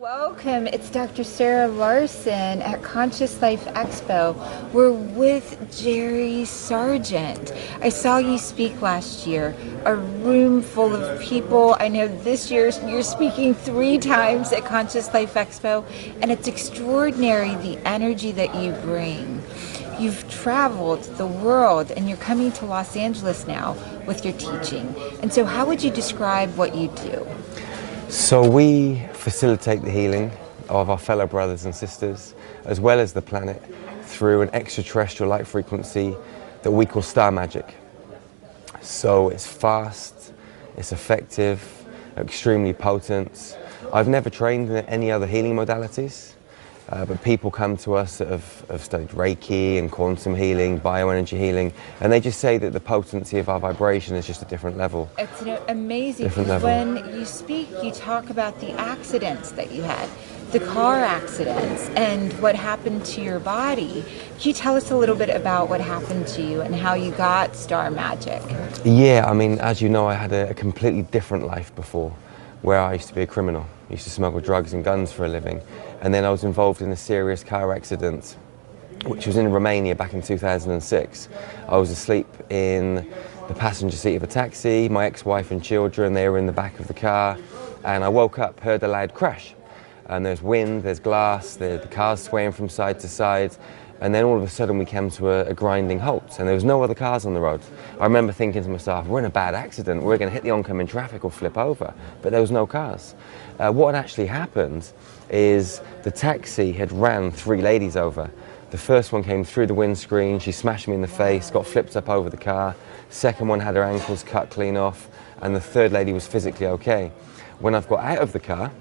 Welcome, it's Dr. Sarah Larsen at Conscious Life Expo. We're with Jerry Sargeant. I saw you speak last year, a room full of people. I know this year you're speaking 3 times at Conscious Life Expo, and it's extraordinary the energy that you bring. You've traveled the world and you're coming to Los Angeles now with your teaching. And so how would you describe what you do? So we facilitate the healing of our fellow brothers and sisters, as well as the planet, through an extraterrestrial light frequency that we call star magic. So it's fast, it's effective, extremely potent. I've never trained in any other healing modalities, but people come to us that have studied Reiki and quantum healing, bioenergy healing, and they just say that the potency of our vibration is just a different level. It's amazing. Different level. When you speak, you talk about the accidents that you had, the car accidents, and what happened to your body. Can you tell us a little bit about what happened to you and how you got star magic? Yeah, I mean, as you know, I had a completely different life before, where I used to be a criminal. I used to smuggle drugs and guns for a living. And then I was involved in a serious car accident, which was in Romania back in 2006. I was asleep in the passenger seat of a taxi. My ex-wife and children, they were in the back of the car. And I woke up, heard a loud crash. And there's wind, there's glass, the car's swaying from side to side. And then all of a sudden we came to a grinding halt, and there was no other cars on the road. I remember thinking to myself, we're in a bad accident, we're going to hit the oncoming traffic or flip over, but there was no cars. What had actually happened is the taxi had ran 3 ladies over. The first one came through the windscreen, she smashed me in the face, got flipped up over the car. Second one had her ankles cut clean off, and the third lady was physically okay. When I've got out of the car,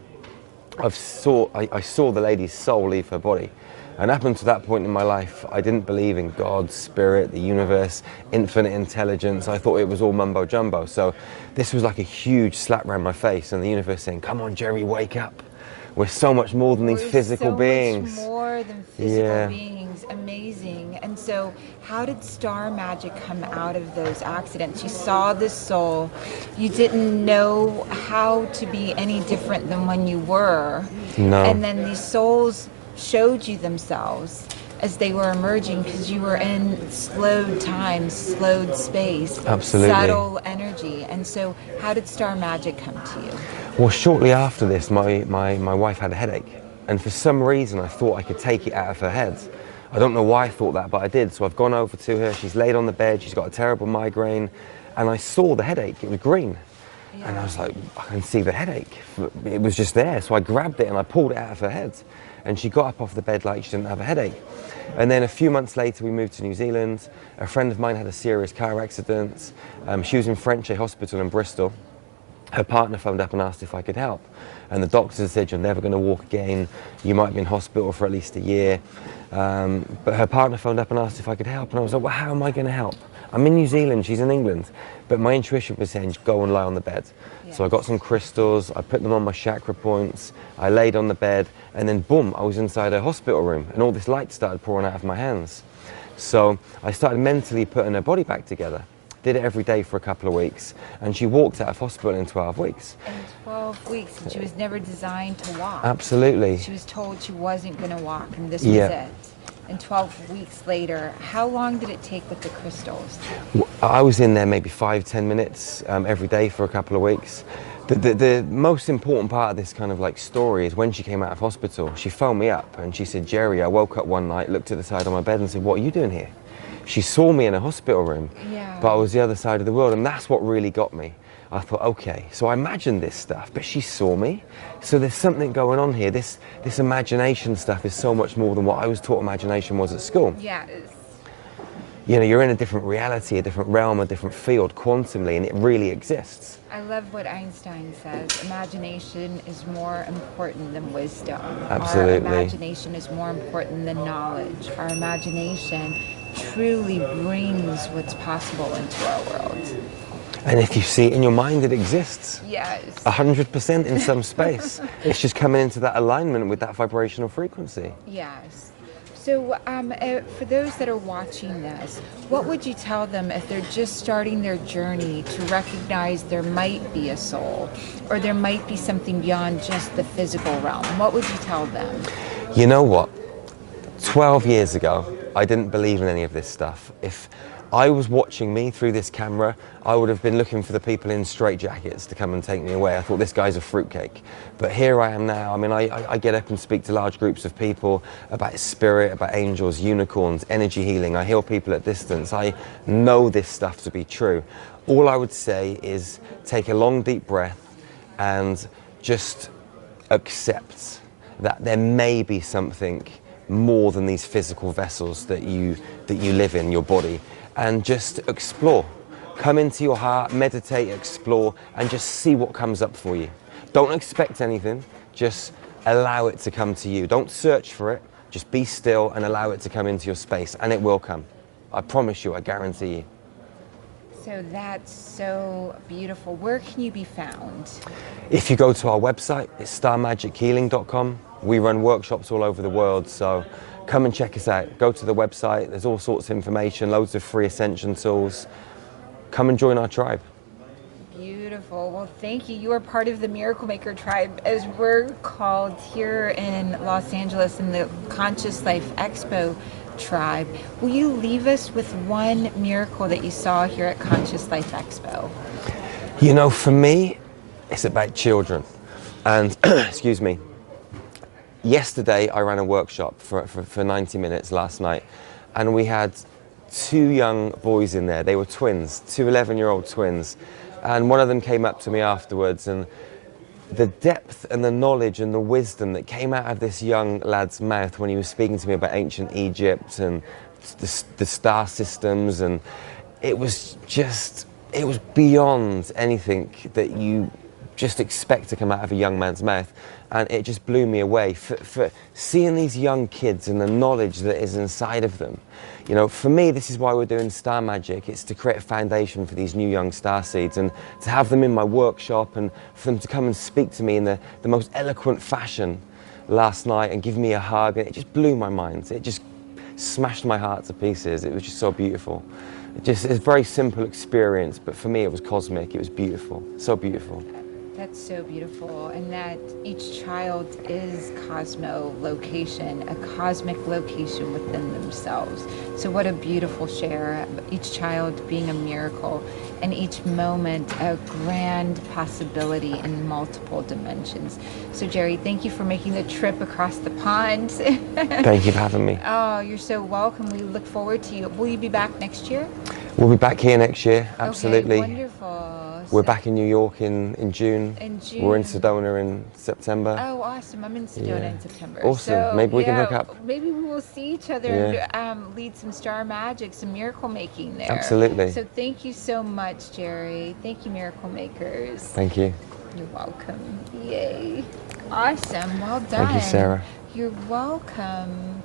I saw the lady's soul leave her body. And up until that point in my life, I didn't believe in God, spirit, the universe, infinite intelligence. I thought it was all mumbo jumbo. So this was like a huge slap around my face, and the universe saying, come on, Jerry, wake up. We're so much more than these physical beings. So much more than physical beings. Amazing. And so how did star magic come out of those accidents? You saw the soul. You didn't know how to be any different than when you were. No. And then these souls showed you themselves as they were emerging, because you were in slowed time, slowed space, absolutely, subtle energy. And so how did star magic come to you? Well, shortly after this, my wife had a headache, and for some reason I thought I could take it out of her head. I don't know why I thought that, but I did. So I've gone over to her, she's laid on the bed, she's got a terrible migraine, and I saw the headache, it was green. Yeah. And I was like, I can see the headache. It was just there, so I grabbed it and I pulled it out of her head. And she got up off the bed like she didn't have a headache. And then a few months later, we moved to New Zealand. A friend of mine had a serious car accident. She was in Frenchay Hospital in Bristol. Her partner phoned up and asked if I could help. And the doctors said, you're never going to walk again. You might be in hospital for at least a year. But her partner phoned up and asked if I could help. And I was like, well, how am I going to help? I'm in New Zealand, she's in England. But my intuition was saying, go and lie on the bed. Yeah. So I got some crystals, I put them on my chakra points, I laid on the bed, and then boom, I was inside a hospital room, and all this light started pouring out of my hands. So I started mentally putting her body back together. Did it every day for a couple of weeks, and she walked out of hospital in 12 weeks. In 12 weeks, and she was never designed to walk. Absolutely. She was told she wasn't going to walk, and this was it. And 12 weeks later, how long did it take with the crystals? I was in there maybe 5-10 minutes every day for a couple of weeks. The most important part of this kind of like story is when she came out of hospital, she phoned me up and she said, Jerry, I woke up one night, looked at the side of my bed and said, what are you doing here? She saw me in a hospital room, but I was the other side of the world, and that's what really got me. I thought, okay, so I imagined this stuff, but she saw me. So there's something going on here. This imagination stuff is so much more than what I was taught imagination was at school. Yeah. You know, you're in a different reality, a different realm, a different field, quantumly, and it really exists. I love what Einstein says. Imagination is more important than wisdom. Absolutely. Our imagination is more important than knowledge. Our imagination truly brings what's possible into our world. And if you see it in your mind, it exists. Yes. 100% in some space. It's just coming into that alignment with that vibrational frequency. Yes. So for those that are watching this, what would you tell them if they're just starting their journey to recognize there might be a soul, or there might be something beyond just the physical realm? What would you tell them? You know what? 12 years ago, I didn't believe in any of this stuff. If I was watching me through this camera, I would have been looking for the people in straitjackets to come and take me away. I thought, this guy's a fruitcake. But here I am now. I mean, I get up and speak to large groups of people about spirit, about angels, unicorns, energy healing. I heal people at distance. I know this stuff to be true. All I would say is take a long, deep breath and just accept that there may be something more than these physical vessels that you live in, your body, and just explore. Come into your heart, meditate, explore, and just see what comes up for you. Don't expect anything, just allow it to come to you. Don't search for it, just be still and allow it to come into your space, and it will come. I promise you, I guarantee you. So that's so beautiful. Where can you be found? If you go to our website, it's starmagichealing.com. We run workshops all over the world, so come and check us out. Go to the website, there's all sorts of information, loads of free ascension tools. Come and join our tribe. Beautiful. Well, thank you. You are part of the Miracle Maker tribe, as we're called here in Los Angeles in the Conscious Life Expo tribe. Will you leave us with one miracle that you saw here at Conscious Life Expo? You know, for me, it's about children. And, excuse me, yesterday I ran a workshop for 90 minutes last night, and we had 2 young boys in there. They were twins, 2 11-year-old twins. And one of them came up to me afterwards, and the depth and the knowledge and the wisdom that came out of this young lad's mouth when he was speaking to me about ancient Egypt and the star systems, and it was beyond anything that you just expect to come out of a young man's mouth. And it just blew me away for seeing these young kids and the knowledge that is inside of them. You know, for me, this is why we're doing Star Magic. It's to create a foundation for these new young star seeds, and to have them in my workshop, and for them to come and speak to me in the most eloquent fashion last night and give me a hug. And it just blew my mind. It just smashed my heart to pieces. It was just so beautiful. It's a very simple experience, but for me it was cosmic. It was beautiful, so beautiful. That's so beautiful, and that each child is cosmo-location, a cosmic location within themselves. So what a beautiful share, each child being a miracle, and each moment a grand possibility in multiple dimensions. So Jerry, thank you for making the trip across the pond. Thank you for having me. Oh, you're so welcome. We look forward to you. Will you be back next year? We'll be back here next year, absolutely. Okay, wonderful. We're back in New York in June. In June. We're in Sedona in September. Oh, awesome. I'm in Sedona in September. Awesome. So, maybe we can hook up. Maybe we will see each other and lead some star magic, some miracle making there. Absolutely. So thank you so much, Jerry. Thank you, Miracle Makers. Thank you. You're welcome. Yay. Awesome. Well done. Thank you, Sarah. You're welcome.